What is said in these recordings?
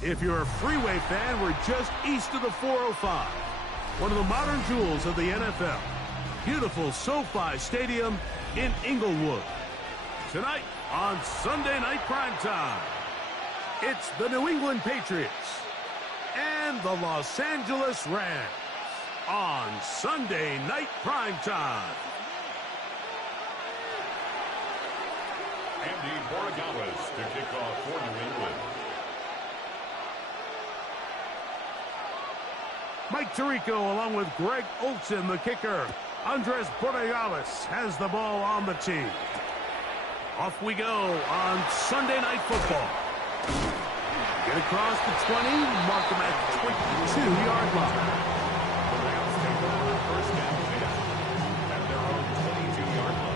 If you're a freeway fan, we're just east of the 405. One of the modern jewels of the NFL. Beautiful SoFi Stadium in Inglewood. Tonight on Sunday Night Primetime, it's the New England Patriots and the Los Angeles Rams on Sunday Night Primetime. Andy Borregales to kick off for New England. Mike Tirico along with Greg Olsen, the kicker. Andres Borregales has the ball on the tee. Off we go on Sunday Night Football. Get across the 20, mark them at 22-yard line. The Rams take over first down at their own 22-yard line.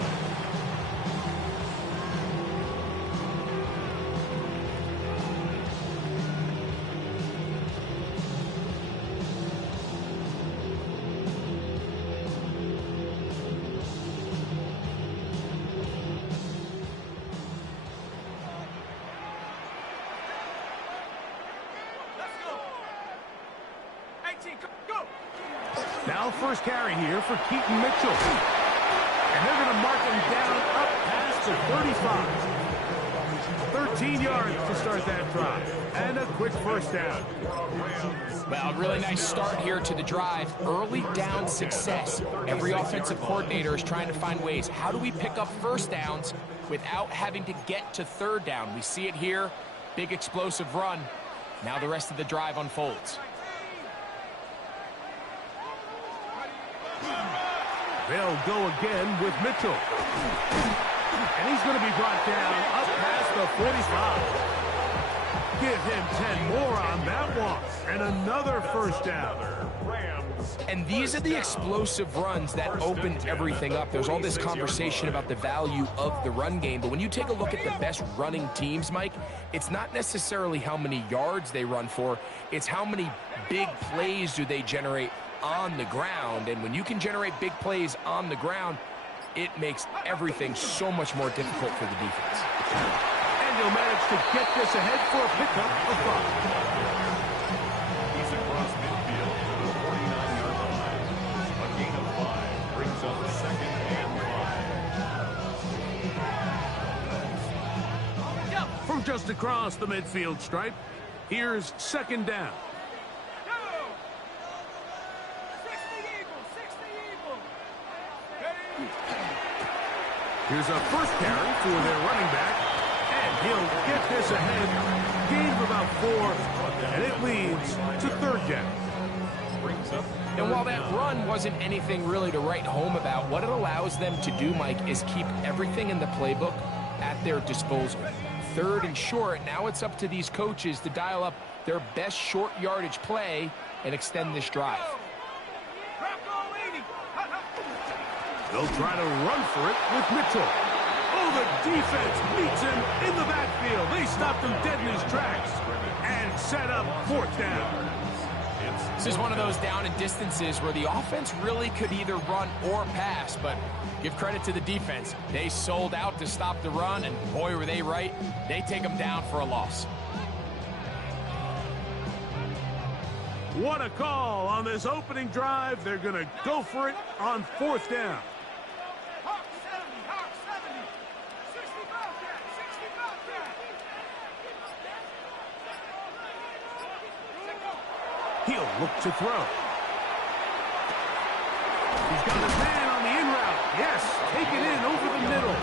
Now first carry here for Keaton Mitchell. And they're going to mark him down up past the 35. 13 yards to start that drive. And a quick first down. Well, really nice start here to the drive. Early down success. Every offensive coordinator is trying to find ways. How do we pick up first downs without having to get to third down? We see it here. Big explosive run. Now the rest of the drive unfolds. They'll go again with Mitchell. And he's going to be brought down up past the 45. Give him 10 more on that one. And another first down. And these are the explosive runs that open everything up. There's all this conversation about the value of the run game, but when you take a look at the best running teams, Mike, it's not necessarily how many yards they run for, it's how many big plays do they generate on the ground. And when you can generate big plays on the ground, it makes everything so much more difficult for the defense. And he'll manage to get this ahead for a pickup of 5. He's across midfield to the 49-yard line. A gain of 5 brings up second and 5. From just across the midfield stripe, here's second down. Here's a first carry for their running back, and he'll get this ahead. Gain of about 4, and it leads to third down. And while that run wasn't anything really to write home about, what it allows them to do, Mike, is keep everything in the playbook at their disposal. Third and short, now it's up to these coaches to dial up their best short yardage play and extend this drive. They'll try to run for it with Mitchell. Oh, the defense meets him in the backfield. They stopped him dead in his tracks and set up fourth down. This is one of those down and distances where the offense really could either run or pass, but give credit to the defense. They sold out to stop the run, and boy, were they right. They take them down for a loss. What a call on this opening drive. They're going to go for it on fourth down. He'll look to throw. He's got his man on the in route. Yes, take it in over the middle.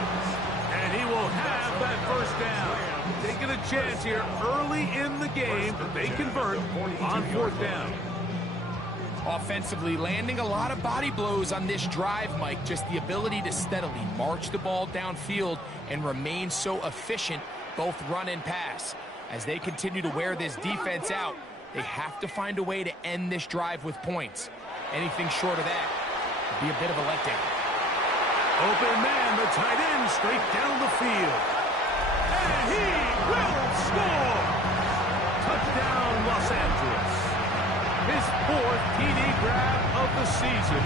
And he will have that first down. Taking a chance here early in the game. They convert on fourth down. Offensively, landing a lot of body blows on this drive, Mike. Just the ability to steadily march the ball downfield and remain so efficient, both run and pass. As they continue to wear this defense out, they have to find a way to end this drive with points. Anything short of that would be a bit of a letdown. Open man, the tight end, straight down the field. And he will score! Touchdown, Los Angeles. His 4th TD grab of the season.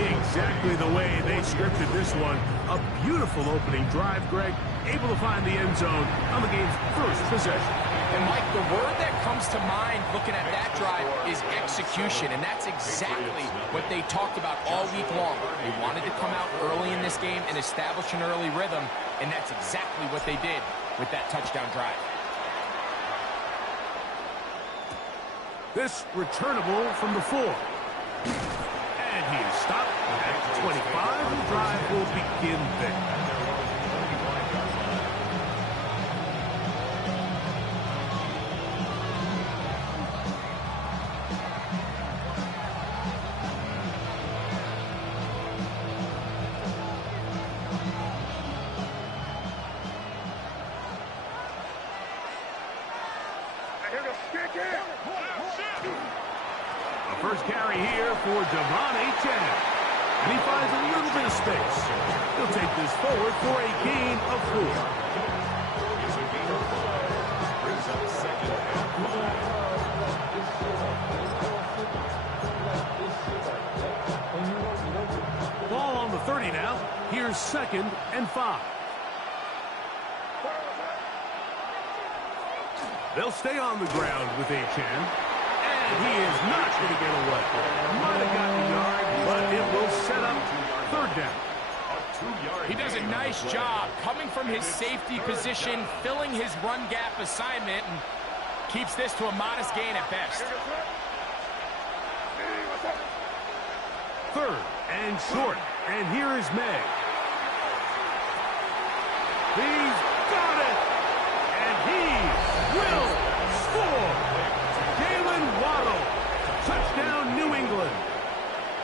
Exactly the way they scripted this one. A beautiful opening drive, Greg. Able to find the end zone on the game's first possession. And Mike, the word that comes to mind looking at that drive is execution, and that's exactly what they talked about all week long. They wanted to come out early in this game and establish an early rhythm, and that's exactly what they did with that touchdown drive. This returnable from the 4. And he is stopped at 25. The drive will begin there. First carry here for Devon Achane. And he finds a little bit of space. He'll take this forward for a gain of 4. It's a gain of 5. Brings up second and 5. Ball on the 30 now. Here's second and 5. They'll stay on the ground with Achane. He is not going to get away. Might have gotten a yard, but it will set up third down. He does a nice job coming from his safety position, filling his run gap assignment, and keeps this to a modest gain at best. Third and short, and here is May. He's got it, and he will score. Waddle, touchdown New England.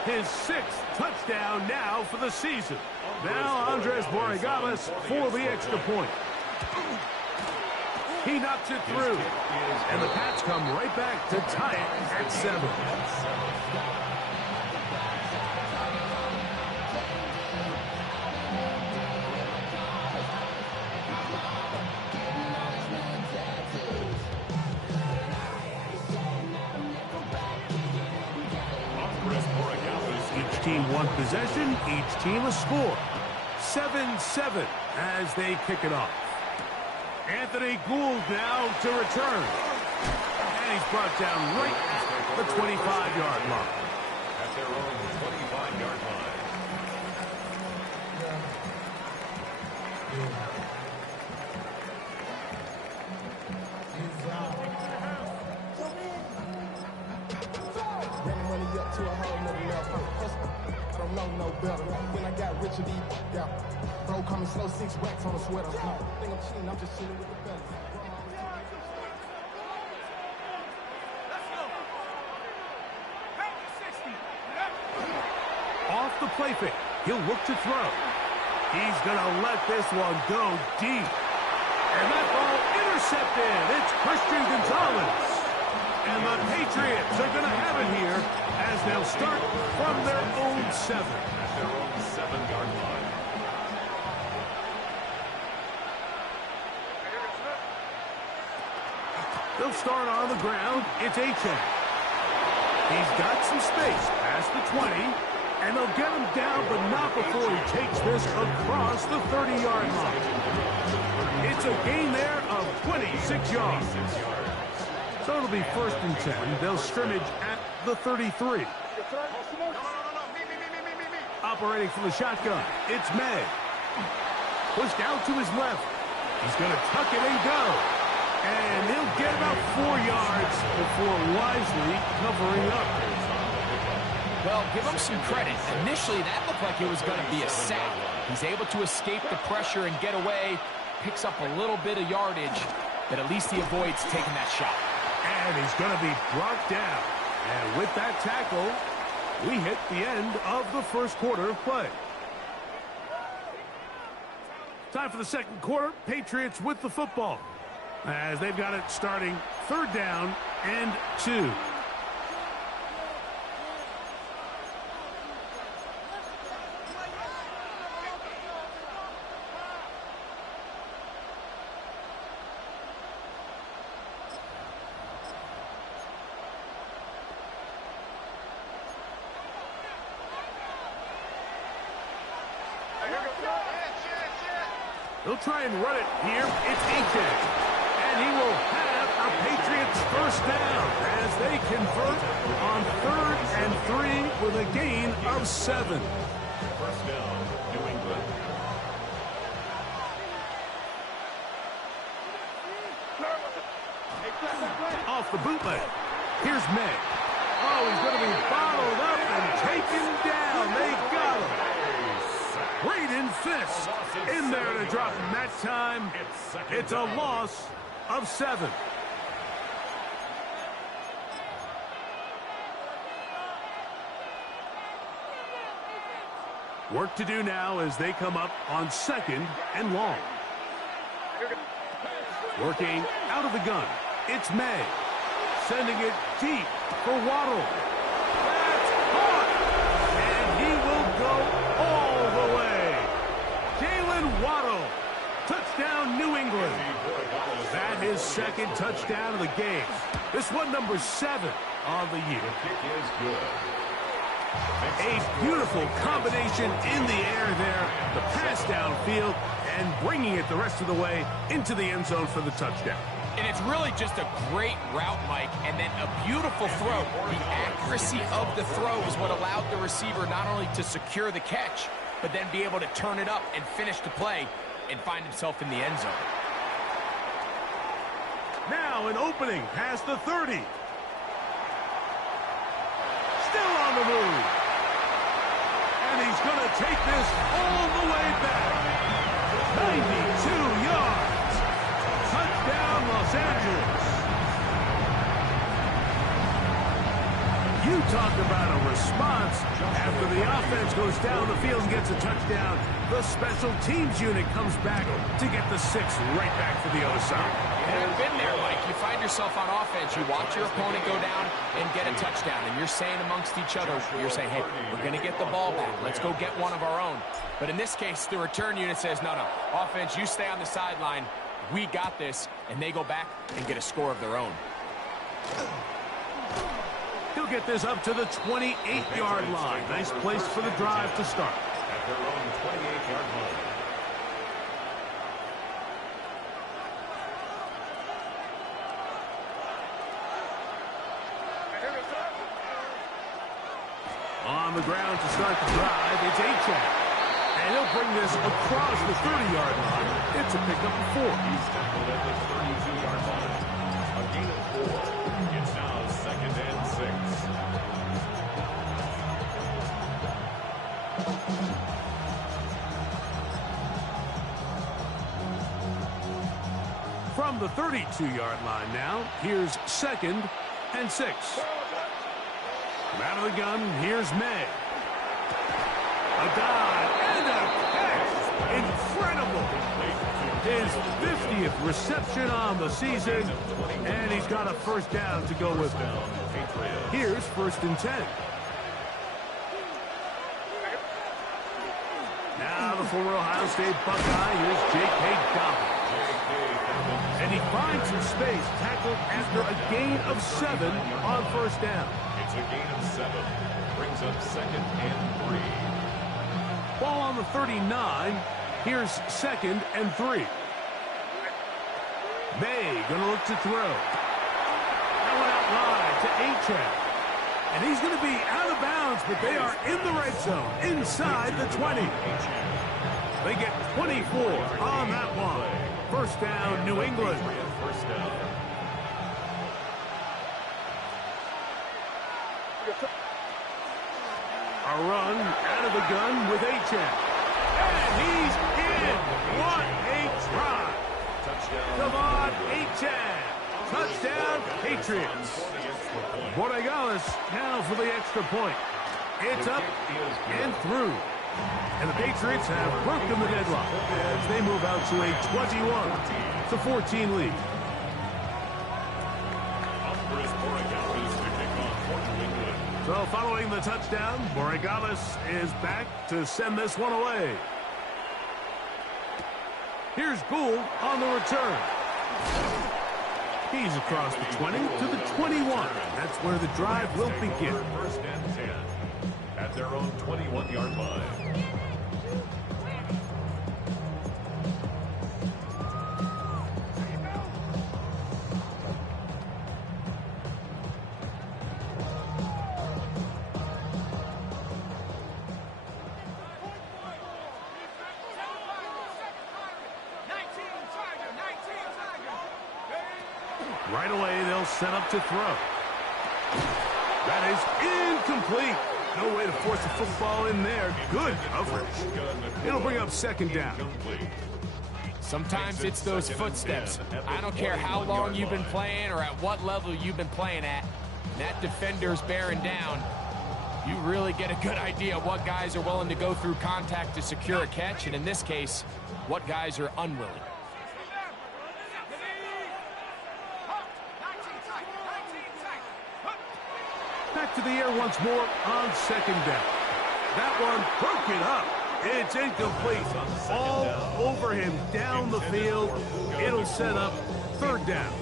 His 6th touchdown now for the season. Now Andres Borregales for the extra point. He knocks it through. And the Pats come right back to tie it at 7. Team one possession, each team a score. 7-7 as they kick it off. Anthony Gould now to return. And he's brought down right at the 25-yard line. At their own 25-yard line. To a whole nother level. Don't know no better. When I got rich and yeah. Bro coming slow, 6 racks on a sweater. Think I'm cheating, I'm just chilling with the fellas. Let's go. Off the play fake. He'll look to throw. He's gonna let this one go deep. And that ball intercepted. It's Christian Gonzalez. And the Patriots are going to have it here as they'll start from their own 7. At their own 7-yard line. They'll start on the ground. It's Achane. He's got some space past the 20. And they'll get him down, but not before he takes this across the 30-yard line. It's a gain there of 26 yards. So it'll be 1st and 10. They'll scrimmage at the 33. Operating from the shotgun, it's May. Pushed out to his left. He's going to tuck it and go. And he'll get about 4 yards before wisely covering up. Well, give him some credit. Initially, that looked like it was going to be a sack. He's able to escape the pressure and get away. Picks up a little bit of yardage, but at least he avoids taking that shot. And he's going to be brought down. And with that tackle, we hit the end of the first quarter of play. Time for the second quarter. Patriots with the football, as they've got it starting 3rd down and 2. They'll try and run it here. It's Achane. And he will have a Patriots first down as they convert on 3rd and 3 with a gain of 7. First down, New England. Off the bootleg. Here's May. Oh, he's going to be bottled up and taken down. They got him. Braden Fisk in there to drop him that time. It's a loss of 7. Work to do now as they come up on 2nd and long. Working out of the gun. It's May. Sending it deep for Waddle. That's caught. And he will go all the way. Jalen Waddle. Touchdown, New England. That is 2nd touchdown of the game. This one number 7 on the year. The kick is good. A beautiful combination in the air there. The pass downfield and bringing it the rest of the way into the end zone for the touchdown. And it's really just a great route, Mike, and then a beautiful throw. The accuracy of the throw is what allowed the receiver not only to secure the catch, but then be able to turn it up and finish the play and find himself in the end zone. Now an opening past the 30. Still on the move. And he's going to take this all the way back. 92 yards. Touchdown, Los Angeles. You talk about a response after the offense goes down the field and gets a touchdown. The special teams unit comes back to get the 6 right back for the other side. And I've been there, Mike. You find yourself on offense, you watch your opponent go down and get a touchdown, and you're saying amongst each other, you're saying, hey, we're going to get the ball back. Let's go get one of our own. But in this case, the return unit says, no, offense, you stay on the sideline. We got this, and they go back and get a score of their own. He'll get this up to the 28-yard line. Nice place for the drive to start. At their own 28-yard line. On the ground to start the drive, it's Achane. And he'll bring this across the 30-yard line. It's a pickup of 4. He's tackled at the 32-yard line. A gain of 4. It's now 2nd and 6. From the 32-yard line now, here's 2nd and 6. Out of the gun, here's May. A dive and a catch. Incredible. His 50th reception on the season, and he's got a first down to go with him. Here's 1st and 10. Now the former Ohio State Buckeye, here's J.K. Dobbins. And he finds some space, tackled after a gain of 7 on 1st down. It's a gain of 7. Brings up 2nd and 3. Ball on the 39. Here's 2nd and 3. May gonna look to throw. That one out wide to Achane. And he's gonna be out of bounds, but they are in the red zone, inside the 20. They get 24 on that one. First down, New England. First down. A run out of the gun with Achane. And he's in. What a try. Touchdown. Come on, Achane. Touchdown, Patriots. Borregales now for the extra point. It's up and through. And the Patriots have broken the deadlock as they move out to a 21-14 lead. So following the touchdown, Borregales is back to send this one away. Here's Gould on the return. He's across the 20 to the 21. That's where the drive will begin. 1st and 10 at their own 21-yard line. Right away, they'll set up to throw. That is incomplete. No way to force the football in there. Good coverage. It'll bring up second down. Sometimes it's those footsteps. I don't care how long you've been playing or at what level you've been playing at. That defender's bearing down. You really get a good idea of what guys are willing to go through contact to secure a catch, and in this case, what guys are unwilling. Back to the air once more on second down. That one broke it up. It's incomplete. All over him down the field. It'll set up third down.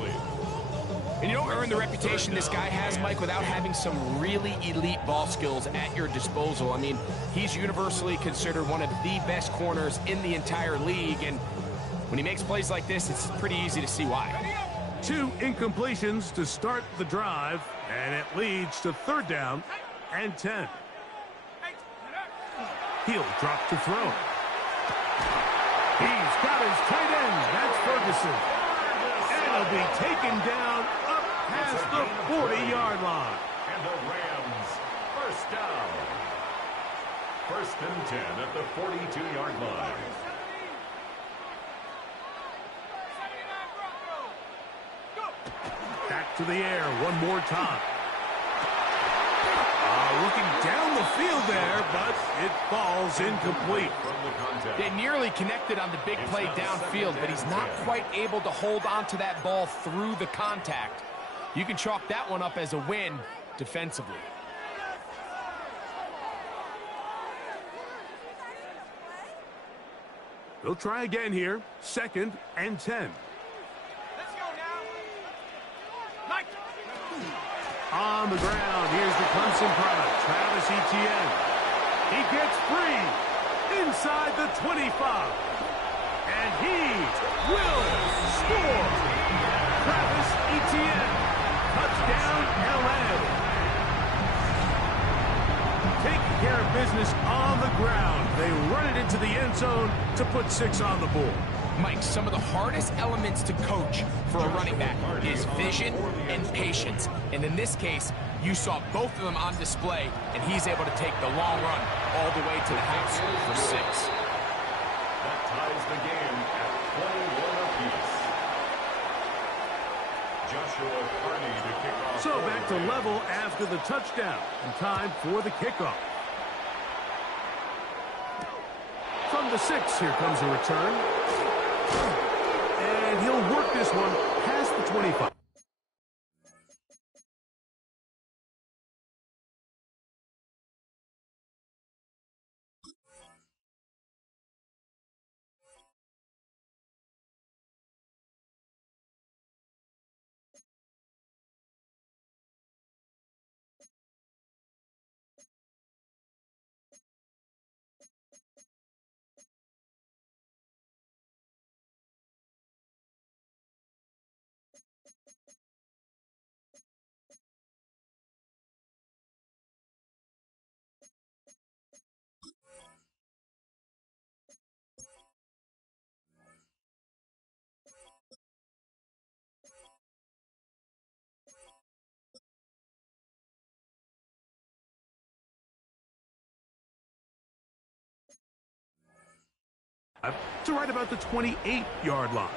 And you don't earn the reputation this guy has, Mike, without having some really elite ball skills at your disposal. I mean, he's universally considered one of the best corners in the entire league, and when he makes plays like this, it's pretty easy to see why. 2 incompletions to start the drive, and it leads to third down and 10. He'll drop to throw. He's got his tight end. That's Ferguson. And he'll be taken down up past the 40-yard line. And the Rams, first down. First and 10 at the 42-yard line. Back to the air one more time. Looking down the field there, but it falls incomplete. They nearly connected on the big play downfield, but he's not quite able to hold on to that ball through the contact. You can chalk that one up as a win defensively. They'll try again here. Second and 10. On the ground, here's the Clemson product, Travis Etienne. He gets free inside the 25. And he will score. Travis Etienne, touchdown LA. Taking care of business on the ground. They run it into the end zone to put 6 on the board. Mike, some of the hardest elements to coach for a running back is vision and patience. And in this case, you saw both of them on display, and he's able to take the long run all the way to the house for 6. That ties the game at 21 apiece. Joshua Carney to kick off. So back to level after the touchdown, and time for the kickoff. From the 6, here comes a return. And he'll work this one past the 25. To right about the 28-yard line.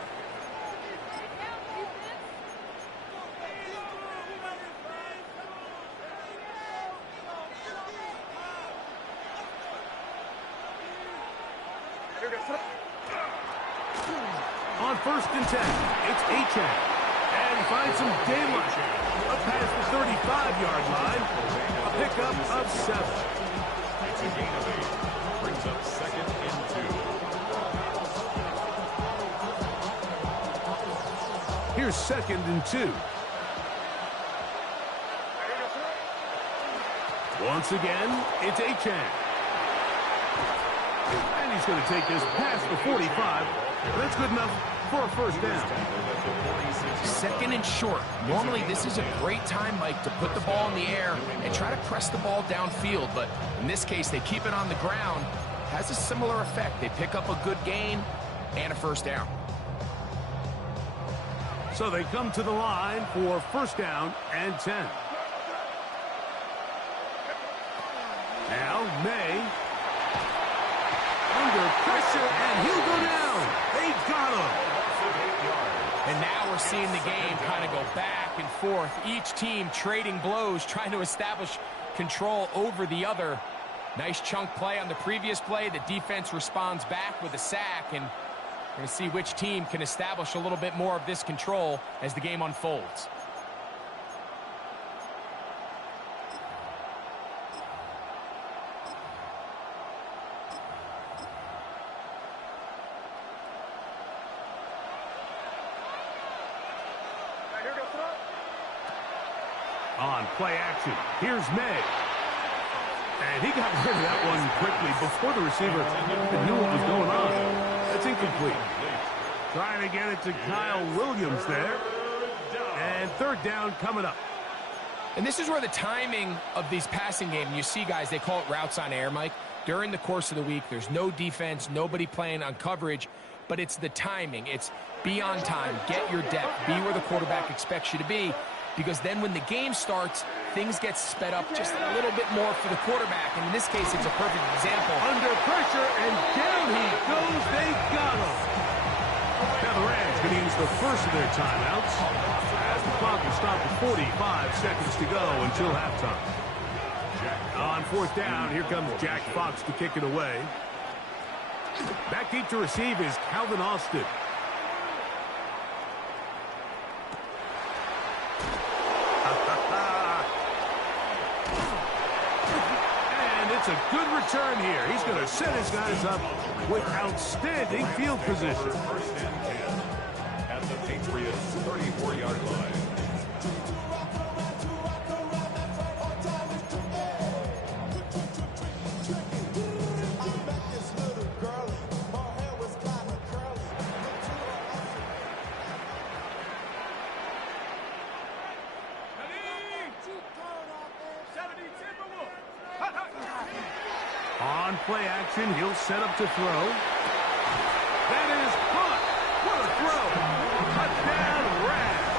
On first and 10, it's Achane. And he finds some daylight up past the 35-yard line. A pickup of 7. It's a gain of 8. Brings up second and 2. Here's second and 2. Once again, it's Achane. And he's going to take this past the 45. That's good enough for a first down. Second and short. Normally, this is a great time, Mike, to put the ball in the air and try to press the ball downfield. But in this case, they keep it on the ground. Has a similar effect. They pick up a good gain and a first down. So they come to the line for first down and 10. Now May. Under pressure, and he'll go down. They got him. And now we're seeing the game kind of go back and forth. Each team trading blows, trying to establish control over the other. Nice chunk play on the previous play. The defense responds back with a sack, and we're going to see which team can establish a little bit more of this control as the game unfolds. On play action, here's May. And he got rid of that one quickly before the receiver knew what was going on. That's incomplete. Trying to get it to Kyle Williams there. And third down coming up. And this is where the timing of these passing games, you see guys, they call it routes on air, Mike. During the course of the week, there's no defense, nobody playing on coverage, but it's the timing. It's be on time, get your depth, be where the quarterback expects you to be. Because then when the game starts, things get sped up just a little bit more for the quarterback. And in this case, it's a perfect example. Under pressure, and down he goes. They got him. Now the Rams going to use the first of their timeouts as the clock will stop at 45 seconds to go until halftime. On fourth down, here comes Jack Fox to kick it away. Back deep to receive is Calvin Austin. It's a good return here. He's going to set his guys up with outstanding field position. First and 10 at the Patriots' 34-yard line. On play action, he'll set up to throw. That is caught. What a throw. Touchdown, Rams.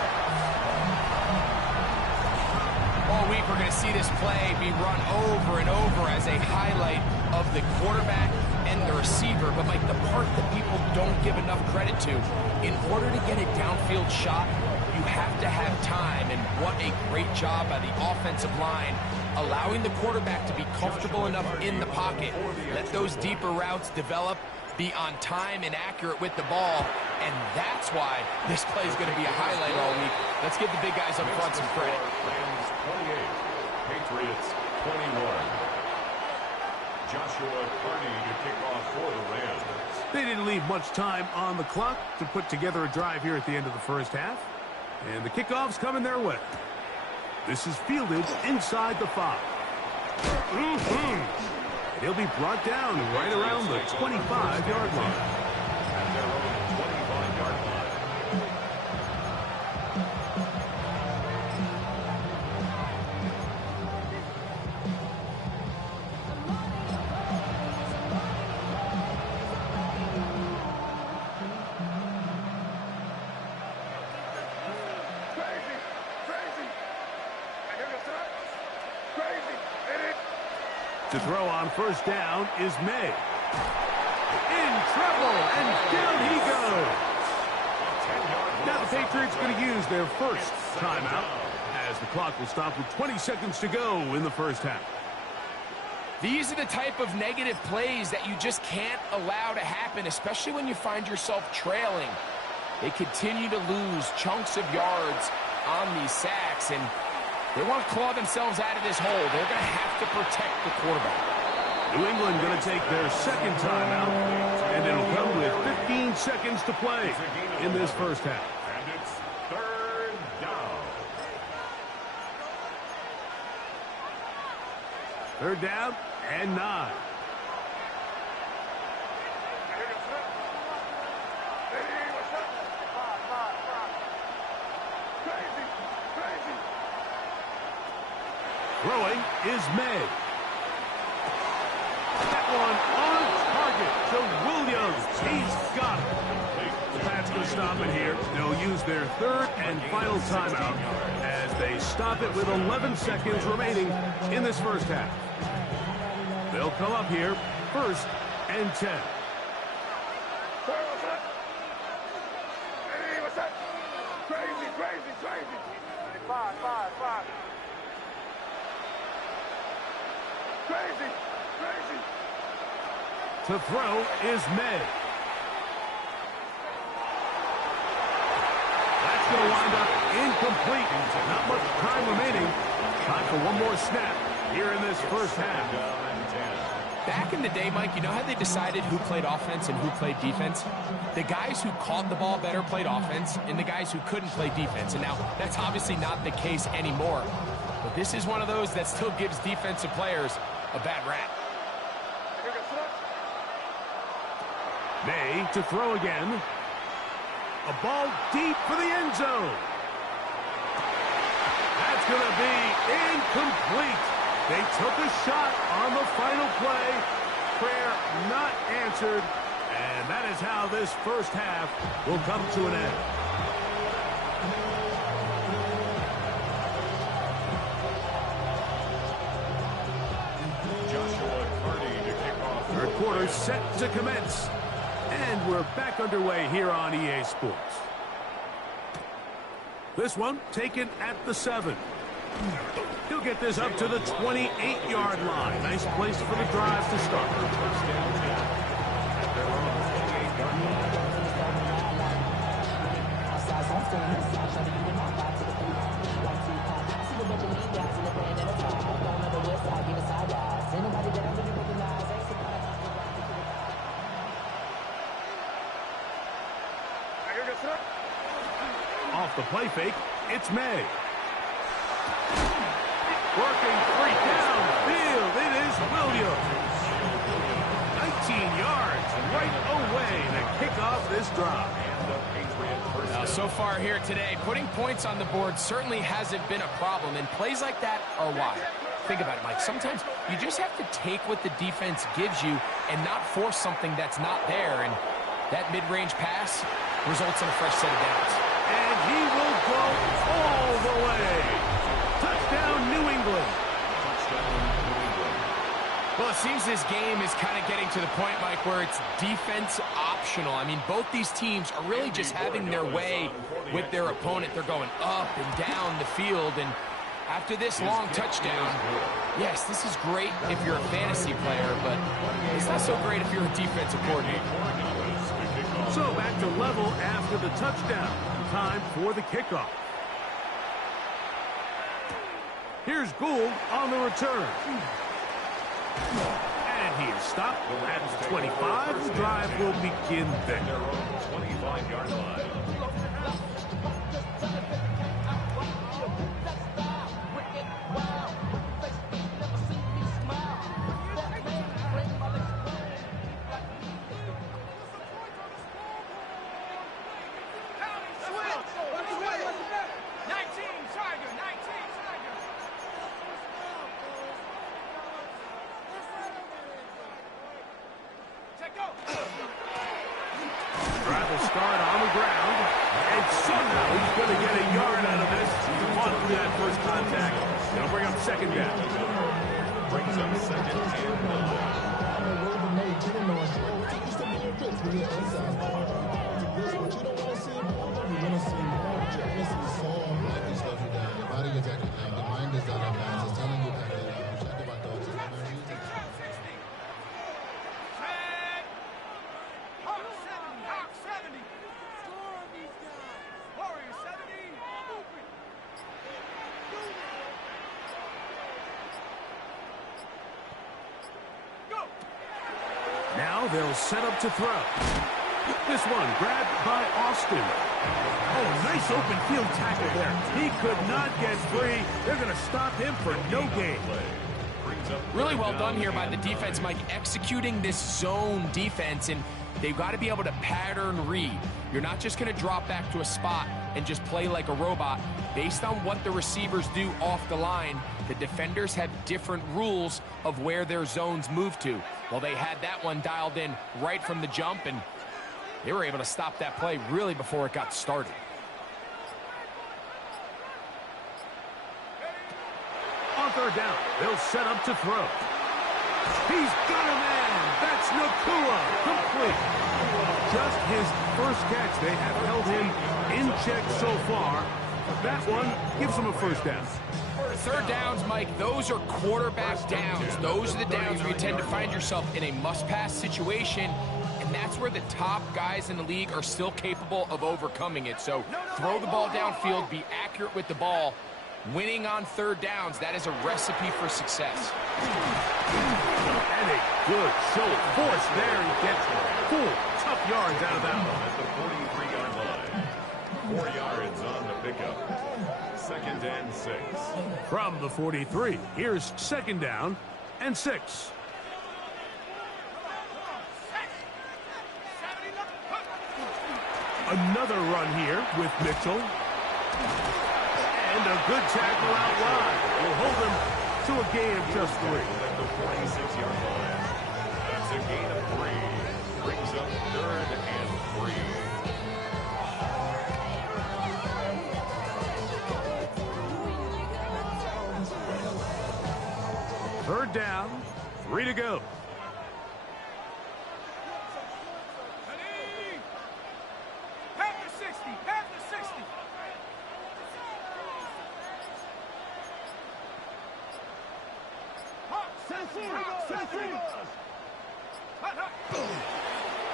All week, we're going to see this play be run over and over as a highlight of the quarterback and the receiver. But, Mike, the part that people don't give enough credit to, in order to get a downfield shot, you have to have time. And what a great job by the offensive line, allowing the quarterback to be comfortable enough in the pocket. Let those deeper routes develop, be on time and accurate with the ball, and that's why this play is going to be a highlight all week. Let's give the big guys up front some credit. Rams 28, Patriots 21. Joshua Carney to kick off for the Rams. They didn't leave much time on the clock to put together a drive here at the end of the first half. And the kickoff's coming their way. This is fielded inside the 5. He'll be brought down right around the 25-yard line. At their own 25-yard line. To throw on first down is May. In trouble, and down he goes. Now the Patriots going to use their first timeout as the clock will stop with 20 seconds to go in the first half. These are the type of negative plays that you just can't allow to happen, especially when you find yourself trailing. They continue to lose chunks of yards on these sacks, and they want to claw themselves out of this hole. They're going to have to protect the quarterback. New England going to take their second timeout, and it'll come with 15 seconds to play in this first half. And it's third down. Third down and 9. Throwing is May. That one on target to Williams. He's got it. The Pats going to stop it here. They'll use their third and final timeout as they stop it with 11 seconds remaining in this first half. They'll come up here, 1st and 10. Hey, what's up? Crazy. Five. Crazy. To throw is May. That's going to wind up incomplete. Not much time remaining. Time for one more snap here in this first half. Back in the day, Mike, you know how they decided who played offense and who played defense? The guys who caught the ball better played offense, and the guys who couldn't play defense. And now, that's obviously not the case anymore. But this is one of those that still gives defensive players a bad rap. May to throw again. A ball deep for the end zone. That's going to be incomplete. They took a shot on the final play. Prayer not answered. And that is how this first half will come to an end. Third quarter set to commence. And we're back underway here on EA Sports. This one taken at the 7. He'll get this up to the 28-yard line. Nice place for the drive to start. Off the play fake, it's May. Working free downfield, it is Williams. 19 yards right away to kick off this drive. Now, so far here today, putting points on the board certainly hasn't been a problem, and plays like that are why. Think about it, Mike. Sometimes you just have to take what the defense gives you and not force something that's not there, and that mid-range pass results in a fresh set of downs. And he will go all the way. Touchdown, New England. Well, it seems this game is kind of getting to the point, Mike, where it's defense optional. I mean, both these teams are really just having their way with their opponent. They're going up and down the field, and after this long touchdown, yes, this is great if you're a fantasy player, but it's not so great if you're a defensive coordinator. So back to level after the touchdown. Time for the kickoff. Here's Gould on the return. And he is stopped at 25. The drive will begin there. 25-yard line. Drive will start on the ground, and somehow he's going to get a yard out of this. He fought through that first contact. They'll bring up second down. Brings up second Now they'll set up to throw. This one grabbed by Austin. Oh, nice open field tackle there. He could not get free. They're going to stop him for no gain. Really well done here by the defense, Mike, executing this zone defense, and they've got to be able to pattern read. You're not just going to drop back to a spot and just play like a robot. Based on what the receivers do off the line, the defenders have different rules of where their zones move to. Well, they had that one dialed in right from the jump, and They were able to stop that play really before it got started. On third down, they'll set up to throw. He's got a man. That's Nakua. Complete. Just his first catch. They have held him in check so far. That one gives him a first down. Third downs, Mike, those are quarterback downs. Those are the downs where you tend to find yourself in a must-pass situation, and that's where the top guys in the league are still capable of overcoming it. So throw the ball downfield, be accurate with the ball. Winning on third downs, that is a recipe for success. And a good show of force there. He gets 4 tough yards out of that one. At the 43-yard line. 4 yards on the pickup. 2nd and 6. From the 43, here's 2nd down and 6. Another run here with Mitchell. And a good tackle out wide. Will hold him to a gain of just 3. At the 46-yard line. That's a gain of 3. Brings up 3rd and 3. Third down, 3 to go.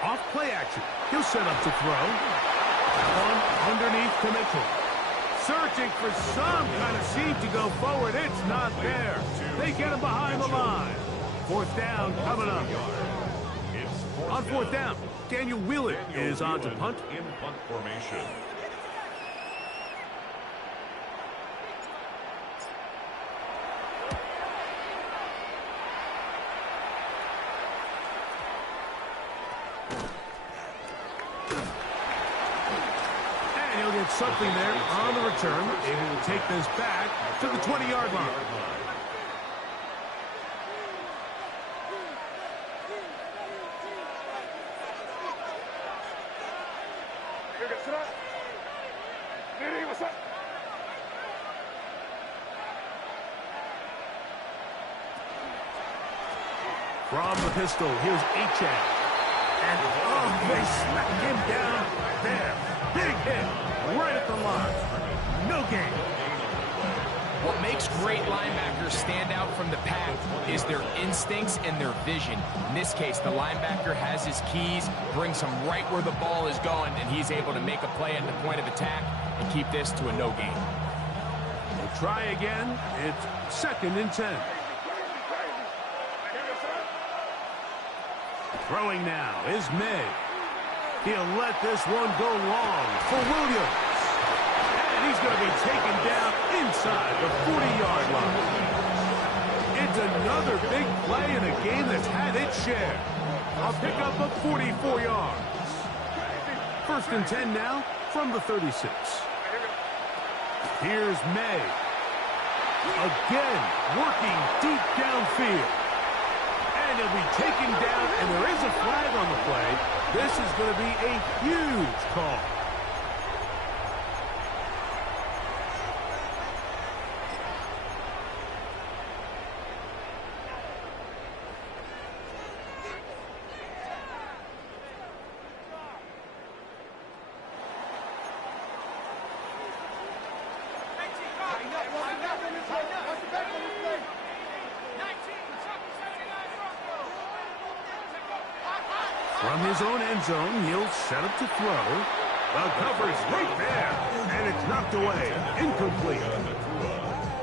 Off play action. He'll set up to throw. That one underneath to Mitchell. Searching for some kind of seam to go forward. It's not there. They get him behind the line. 4th down coming up. On 4th down, Daniel Wheeler is on to punt. In punt formation. Something there on the return, able to take this back to the 20-yard line. From the pistol, here's Achad. And they smack him down there. Big hit. Right at the line. No gain. What makes great linebackers stand out from the pack is their instincts and their vision. In this case, the linebacker has his keys, brings him right where the ball is going, and he's able to make a play at the point of attack and keep this to a no gain. We'll try again. It's 2nd and 10. Throwing now is May. He'll let this one go long for Williams. And he's going to be taken down inside the 40-yard line. It's another big play in a game that's had its share. A pickup of 44 yards. 1st and 10 now from the 36. Here's May. Again, working deep downfield. And he'll be taken down, and there is a flag on the play. This is going to be a huge call. From his own end zone, he'll set up to throw. The cover's right there, and it's knocked away. Incomplete.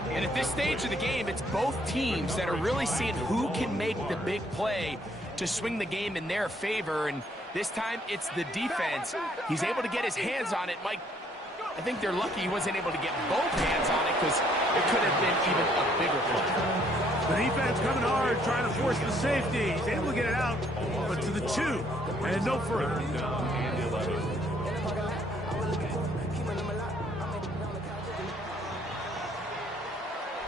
And at this stage of the game, it's both teams that are really seeing who can make the big play to swing the game in their favor. And this time, it's the defense. He's able to get his hands on it. Mike, I think they're lucky he wasn't able to get both hands on it because it could have been even a bigger play. The defense coming hard, trying to force the safety. He's able to get it out, but to the 2, and no further. And 11.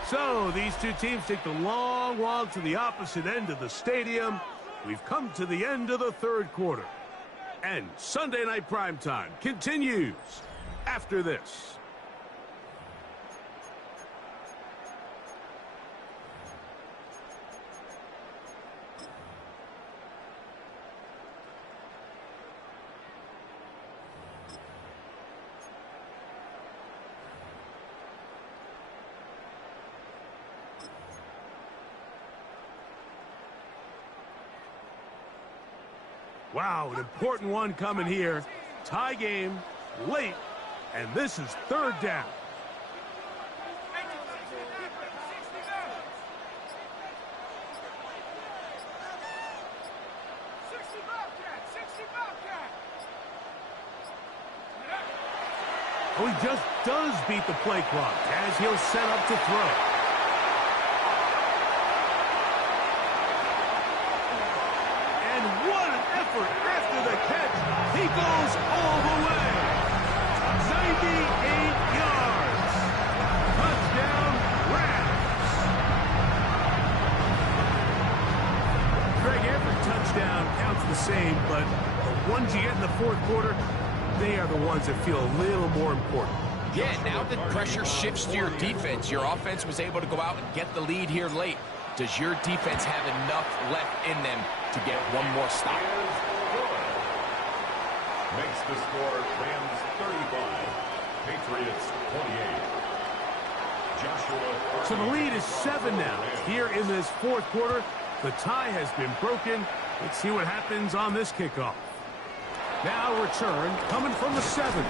So these two teams take the long walk to the opposite end of the stadium. We've come to the end of the 3rd quarter. And Sunday Night Primetime continues after this. Wow, an important one coming here. Tie game, late, and this is third down. Oh, he just does beat the play clock as he'll set up to throw. After the catch, he goes all the way. 98 yards. Touchdown, Rams. Greg, every touchdown counts the same, but the ones you get in the fourth quarter, they are the ones that feel a little more important. Yeah, now that pressure shifts to your defense, your offense was able to go out and get the lead here late. Does your defense have enough left in them to get one more stop? Makes the score Rams 35, Patriots 28. Joshua. So the lead is 7 now. Here in this fourth quarter, the tie has been broken. Let's see what happens on this kickoff. Now return coming from the 7.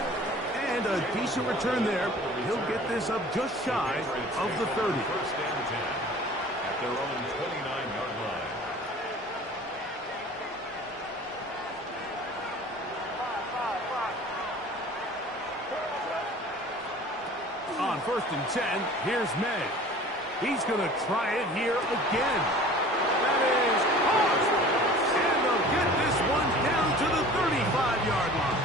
And a decent return there. He'll get this up just shy of the 30. First and 10 at their own 29-yard line. On first and 10, here's May. He's going to try it here again. That is Osborne. And they'll get this one down to the 35-yard line.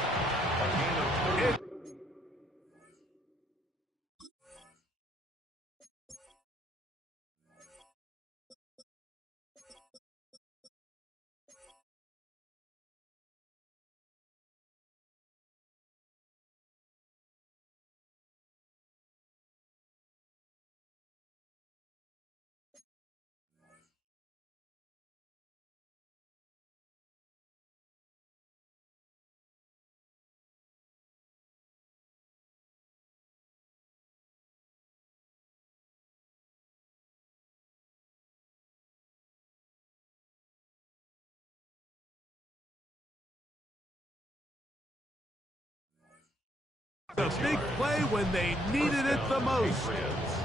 The big play when they needed it the most.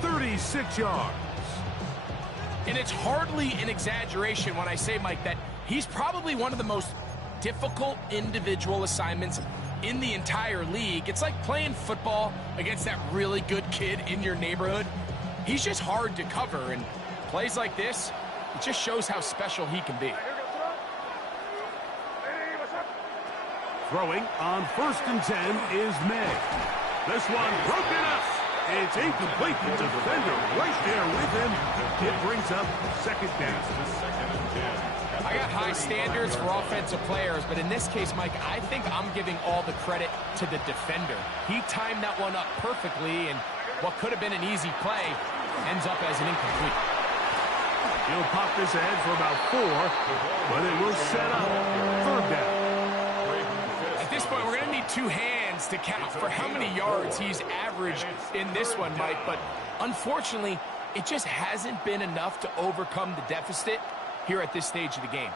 36 yards. And it's hardly an exaggeration when I say, Mike, that he's probably one of the most difficult individual assignments in the entire league. It's like playing football against that really good kid in your neighborhood. He's just hard to cover, and plays like this, it just shows how special he can be. Throwing on first and 10 is May. This one broken up. It's incomplete. The defender right there with him. It brings up second down. I got high standards for offensive players, but in this case, Mike, I think I'm giving all the credit to the defender. He timed that one up perfectly, and what could have been an easy play ends up as an incomplete. He'll pop this ahead for about 4, but it will set up third down. At this point, we're going to need 2 hands to count for how many yards he's averaged in this one, Mike. But unfortunately, it just hasn't been enough to overcome the deficit here at this stage of the game.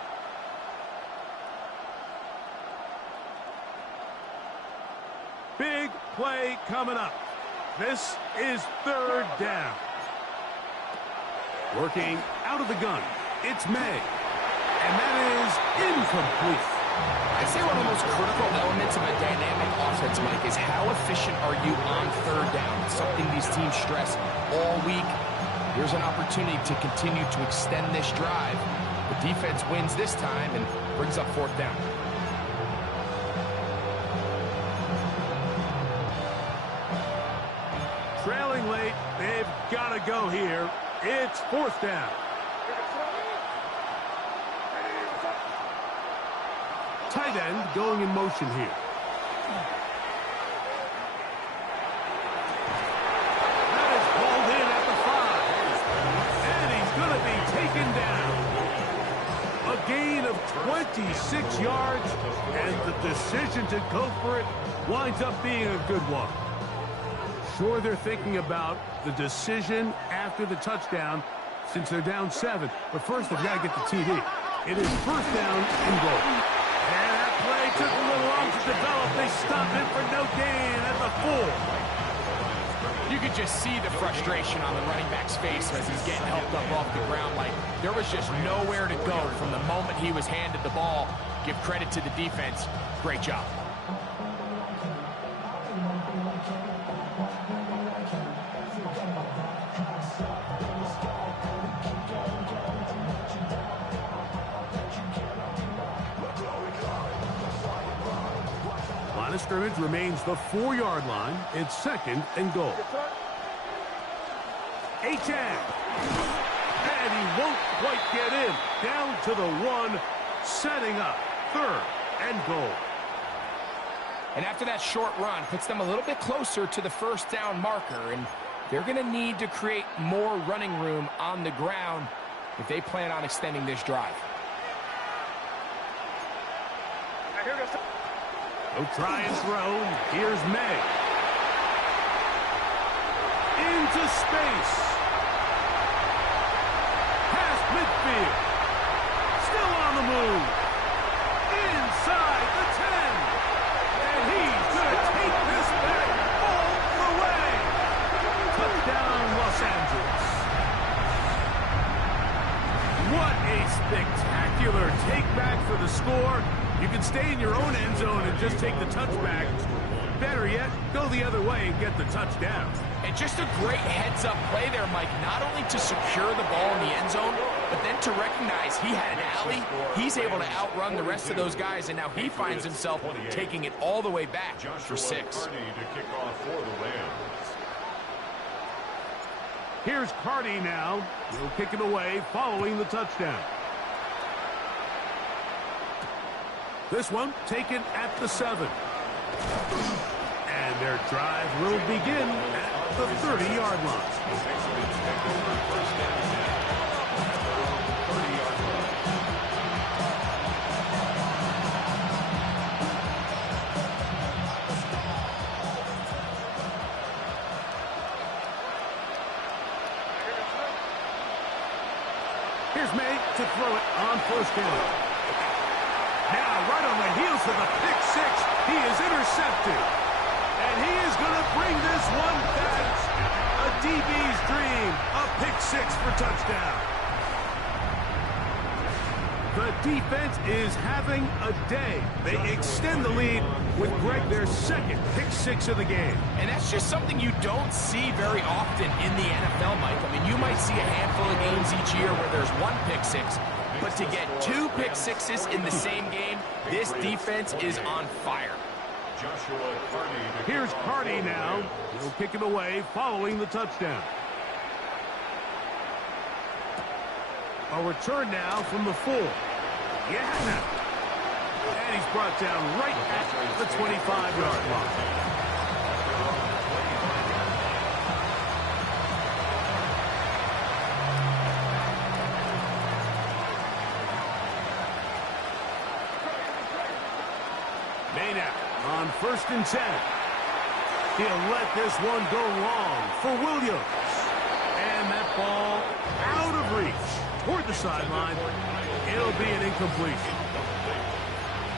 Big play coming up. This is third down. Working out of the gun, it's May. And that is incomplete. I'd say one of the most critical elements of a dynamic offense, Mike, is how efficient are you on third down? It's something these teams stress all week. Here's an opportunity to continue to extend this drive. The defense wins this time and brings up fourth down. Trailing late, they've got to go here. It's fourth down. Tight tight end going in motion here. That is hauled in at the 5. And he's going to be taken down. A gain of 26 yards, and the decision to go for it winds up being a good one. Sure, they're thinking about the decision after the touchdown since they're down 7. But first, they've got to get the TD. It is first down and goal. And that play took a little long to develop. They stopped it for no gain at the 4. You could just see the frustration on the running back's face as he's getting helped up off the ground. Like, there was just nowhere to go from the moment he was handed the ball. Give credit to the defense. Great job. Line of scrimmage remains the 4-yard line. It's second and goal. Achane. And he won't quite get in. Down to the 1, setting up third and goal. And after that short run, puts them a little bit closer to the first down marker. And they're going to need to create more running room on the ground if they plan on extending this drive. He'll try and throw. Here's May. Into space. Past midfield. Still on the move. Inside the 10. And he's going to take this back all the way. Touchdown, Los Angeles. What a spectacular take back for the score. You can stay in your own end zone and just take the touchback. Better yet, go the other way and get the touchdown. And just a great heads-up play there, Mike, not only to secure the ball in the end zone, but then to recognize he had an alley. He's able to outrun the rest of those guys, and now he finds himself taking it all the way back for 6. Here's Carty now. He'll kick it away following the touchdown. This one taken at the 7. And their drive will begin at the 30-yard line. Here's May to throw it on first down. Now, right on the heels of the pick 6, he is intercepted. And he is going to bring this one back. A DB's dream, a pick 6 for touchdown. The defense is having a day. They extend the lead with Greg, their second pick 6 of the game. And that's just something you don't see very often in the NFL, Mike. I mean, you might see a handful of games each year where there's 1 pick 6. But to get 2 pick 6s in the same game, this defense is on fire. Here's Carty now. He'll kick it away following the touchdown. A return now from the 4. Yeah. And he's brought down right at the 25-yard line. On first and 10. He'll let this one go long for Williams. And that ball out of reach toward the sideline. It'll be an incompletion.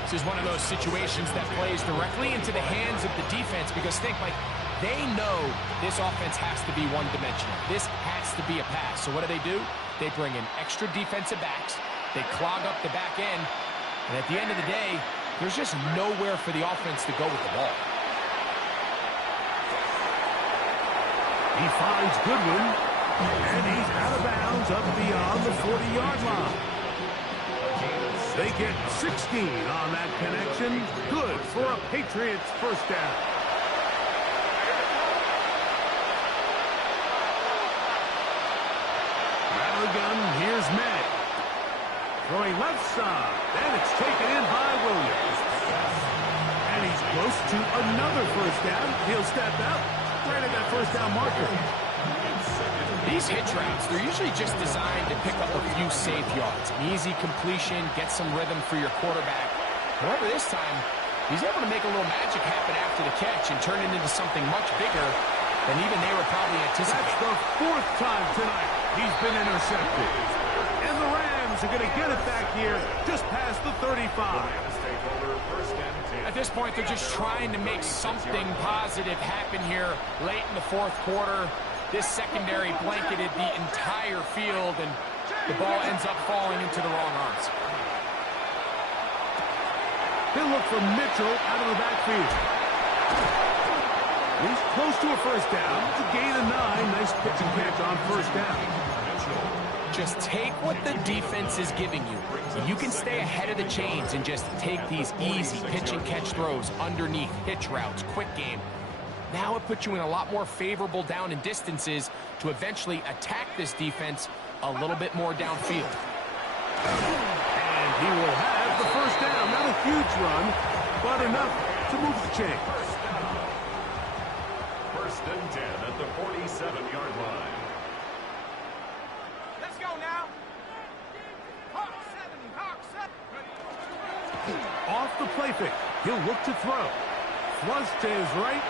This is one of those situations that plays directly into the hands of the defense because think, Mike, they know this offense has to be one-dimensional. This has to be a pass. So what do? They bring in extra defensive backs. They clog up the back end. And at the end of the day, there's just nowhere for the offense to go with the ball. He finds Goodwin, and he's out of bounds up beyond the 40-yard line. They get 16 on that connection. Good for a Patriots first down. Rattle gun, here's May. Throwing left side, and it's taken in by Williams. And he's close to another first down. He'll step out right at that first down marker. These hitch routes, they're usually just designed to pick up a few safe yards. An easy completion, get some rhythm for your quarterback. However, this time, he's able to make a little magic happen after the catch and turn it into something much bigger than even they were probably anticipating. That's the fourth time tonight he's been intercepted. And the Rams are going to get it back here just past the 35. At this point, they're just trying to make something positive happen here late in the fourth quarter. This secondary blanketed the entire field, and the ball ends up falling into the wrong arms. He'll look for Mitchell out of the backfield. He's close to a first down. It's a gain of 9. Nice pitch and catch on first down. Just take what the defense is giving you. And you can stay ahead of the chains and just take these easy pitch and catch throws underneath, hitch routes, quick game. Now it puts you in a lot more favorable down and distances to eventually attack this defense a little bit more downfield. And he will have the first down. Not a huge run, but enough to move the chain. First and 10 at the 47-yard line. Let's go now. Hawk 7. Off the play fake. He'll look to throw. Flush to his right.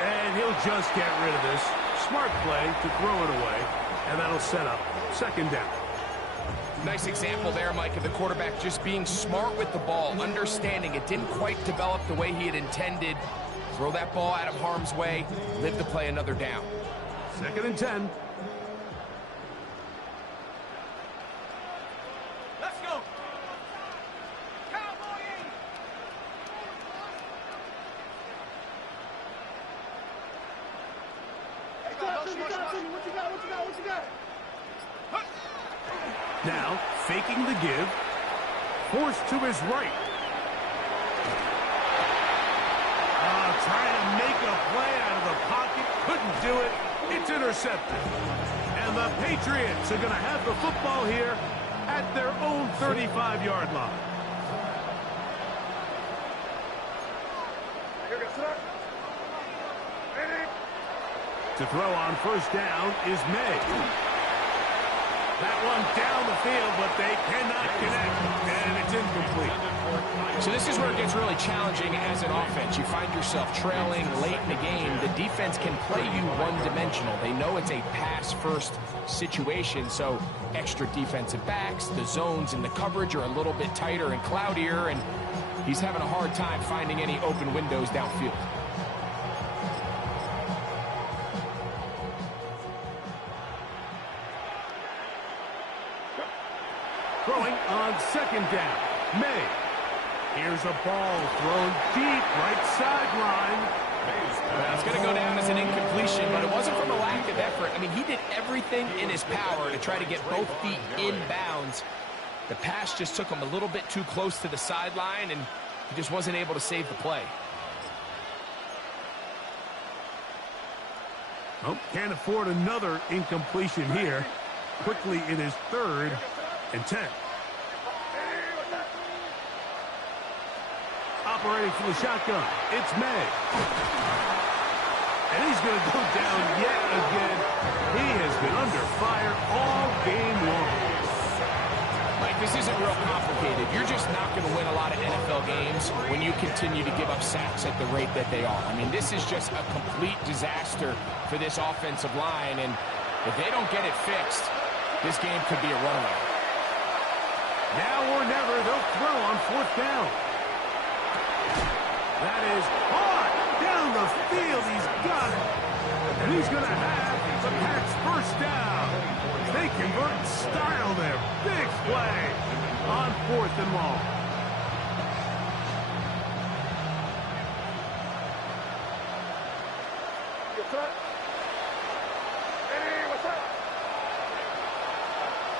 And he'll just get rid of this. Smart play to throw it away. And that'll set up second down. Nice example there, Mike, of the quarterback just being smart with the ball, understanding it didn't quite develop the way he had intended. Throw that ball out of harm's way, live to play another down. Second and 10. Let's go. Cowboy in. What you got? Now, faking the give. Forced to his right. Trying to make a play out of the pocket. Couldn't do it. It's intercepted. And the Patriots are going to have the football here at their own 35-yard line. To throw on first down is May. That one down the field, but they cannot connect, and it's incomplete. So this is where it gets really challenging as an offense. You find yourself trailing late in the game. The defense can play you one-dimensional. They know it's a pass-first situation, so extra defensive backs, the zones and the coverage are a little bit tighter and cloudier, and he's having a hard time finding any open windows downfield. Throwing on second down. May. Here's a ball thrown deep right sideline. It's going to go down as an incompletion, but it wasn't from a lack of effort. I mean, he did everything in his power to try to get both feet in bounds. The pass just took him a little bit too close to the sideline, and he just wasn't able to save the play. Oh, can't afford another incompletion here. Quickly in his third and 10. Operating from the shotgun, it's May. And he's going to go down yet again. He has been under fire all game long. Mike, this isn't real complicated. You're just not going to win a lot of NFL games when you continue to give up sacks at the rate that they are. I mean, this is just a complete disaster for this offensive line, and if they don't get it fixed, this game could be a runaway. Now or never, they'll throw on fourth down. That is hard down the field. He's got it. And he's going to have the Pats first down. They convert in style there. Big play on fourth and long.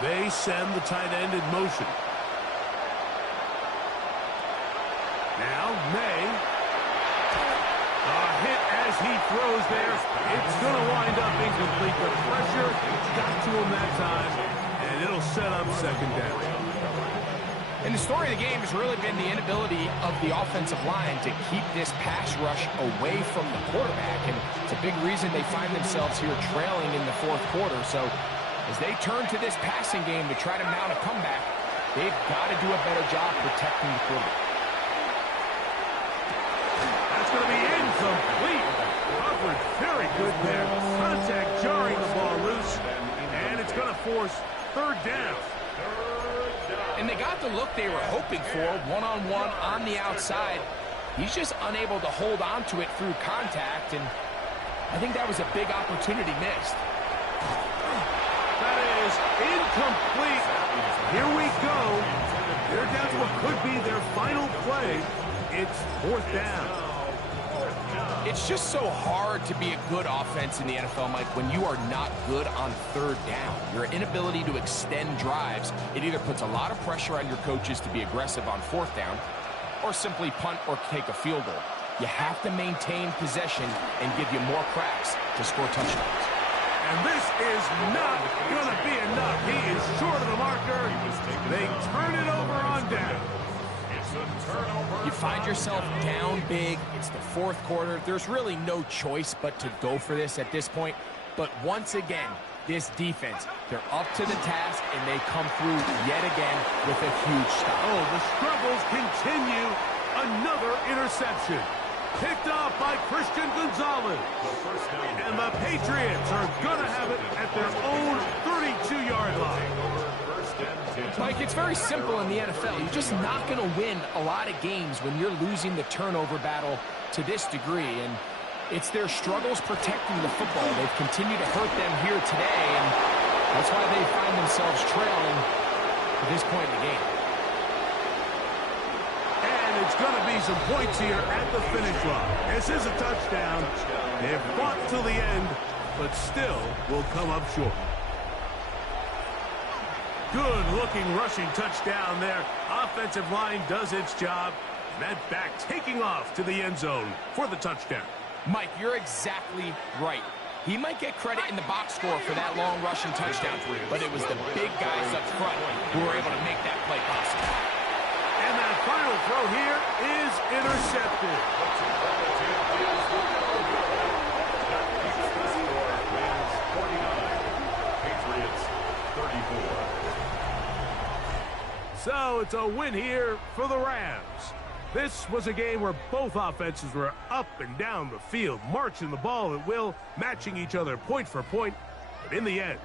They send the tight end in motion. Now, May. A hit as he throws there. It's going to wind up incomplete. The pressure got to him that time, and And it'll set up second down. And the story of the game has really been the inability of the offensive line to keep this pass rush away from the quarterback. And it's a big reason they find themselves here trailing in the fourth quarter. So as they turn to this passing game to try to mount a comeback, they've got to do a better job protecting the quarterback. That's going to be incomplete. Coverage very good there. Contact jarring the ball loose. And it's going to force third down. And they got the look they were hoping for, one-on-one on the outside. He's just unable to hold on to it through contact, and I think that was a big opportunity missed. That is incomplete. Here we go. They're down to what could be their final play. It's fourth down. It's just so hard to be a good offense in the NFL, Mike, when you are not good on third down. Your inability to extend drives, it either puts a lot of pressure on your coaches to be aggressive on fourth down or simply punt or take a field goal. You have to maintain possession and give you more cracks to score touchdowns. And this is not going to be enough. He is short of the marker. They turn it over on down. You find yourself down big. It's the fourth quarter. There's really no choice but to go for this at this point. But once again, this defense, they're up to the task, and they come through yet again with a huge stop. Oh, the struggles continue. Another interception. Picked off by Christian Gonzalez. And the Patriots are going to have it at their own 32-yard line. Mike, it's very simple in the NFL. You're just not going to win a lot of games when you're losing the turnover battle to this degree. And it's their struggles protecting the football. They've continued to hurt them here today, and that's why they find themselves trailing at this point in the game. And it's going to be some points here at the finish line. This is a touchdown. They've fought till the end, but still will come up short. Good-looking rushing touchdown there. Offensive line does its job. That back taking off to the end zone for the touchdown. Mike, you're exactly right. He might get credit in the box score for that long rushing touchdown, but it was the big guys up front who were able to make that play possible. And that final throw here is intercepted. Patriots 34. So it's a win here for the Rams. This was a game where both offenses were up and down the field, marching the ball at will, matching each other point for point. But in the end,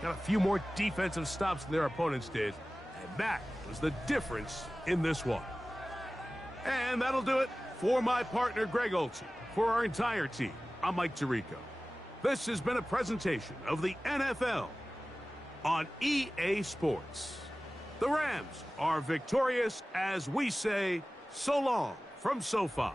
got a few more defensive stops than their opponents did. And that was the difference in this one. And that'll do it for my partner, Greg Olsen. For our entire team, I'm Mike Tirico. This has been a presentation of the NFL on EA Sports. The Rams are victorious as we say so long from SoFi.